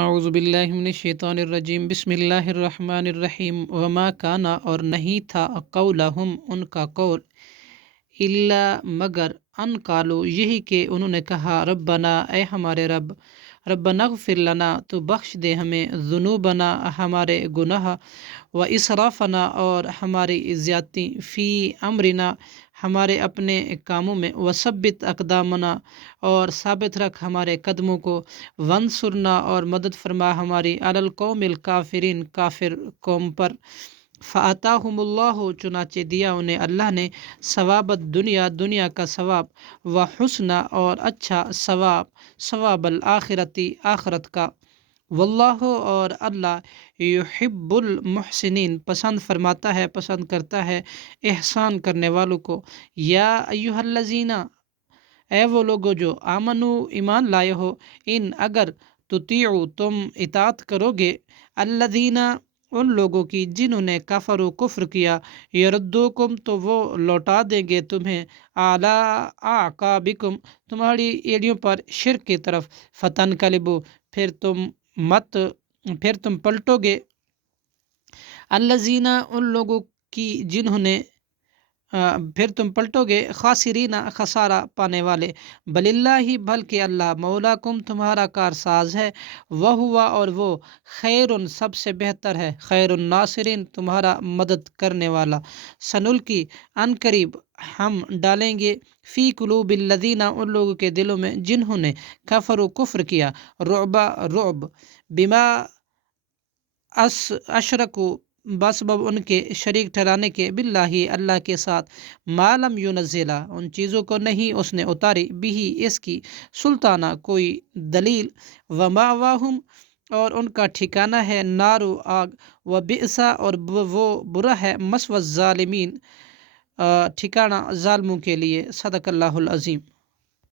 اعوذ باللہ من الشیطان الرجیم، بسم اللہ الرحمن الرحیم۔ وما کانا، اور نہیں تھا، قولہم، ان کا قول، الا مگر، ان قالو، یہی کہ انہوں نے کہا، ربنا، اے ہمارے رب، ربنا اغفر لنا، تو بخش دے ہمیں، ذنوبنا، ہمارے گناہ، و اسرافنا، اور ہماری زیادتی، فی امرنا، ہمارے اپنے کاموں میں، وثبت اقدامنا، اور ثابت رکھ ہمارے قدموں کو، ونصرنا، اور مدد فرما ہماری، علی القوم الکافرین، کافر قوم پر۔ فآتاہم اللہ، چنانچہ دیا انہیں اللہ نے، ثواب الدنیا، دنیا کا ثواب، و حسنہ، اور اچھا ثواب، ثواب الآخرتی، آخرت کا، واللہ، اور اللہ، یحب المحسنین، پسند فرماتا ہے، پسند کرتا ہے احسان کرنے والوں کو۔ یا ایہا الذین، اے وہ لوگو جو، آمنو، ایمان لائے ہو، ان اگر، تطیعو، تم اطاعت کرو گے، الذین، ان لوگوں کی جنہوں نے کفروا، کفر کیا، یردوکم، تو وہ لوٹا دیں گے تمہیں، اعلی اعقابکم، تمہاری ایڑیوں پر، شرک کی طرف، فتنقلبوا، پھر تم پلٹو گے، الذین، ان لوگوں کی جنہوں نے، پھر تم پلٹو گے، خاسرین، خسارہ پانے والے، بل اللہ، بلکہ اللہ، مولاکم، تمہارا کارساز ہے، وہو، اور وہ، خیر، سب سے بہتر ہے، خیر الناصرین، تمہارا مدد کرنے والا، سنلقی، ان قریب ہم ڈالیں گے، فی قلوب الذین، ان لوگوں کے دلوں میں جنہوں نے، کفروا، کفر کیا، رعبا، رعب، بما اشرکوا، بسبب ان کے شریک ٹھہرانے کے، باللہ، اللہ کے ساتھ، ما لم ینزلہ، ان چیزوں کو نہیں اس نے اتاری، بھی، اس کی، سلطانہ، کوئی دلیل، ومأواہم، اور ان کا ٹھکانہ ہے، نارو، آگ، وبئس، اور وہ برا ہے، مثوی الظالمین، ٹھکانہ ظالموں کے لیے۔ صدق اللہ العظیم۔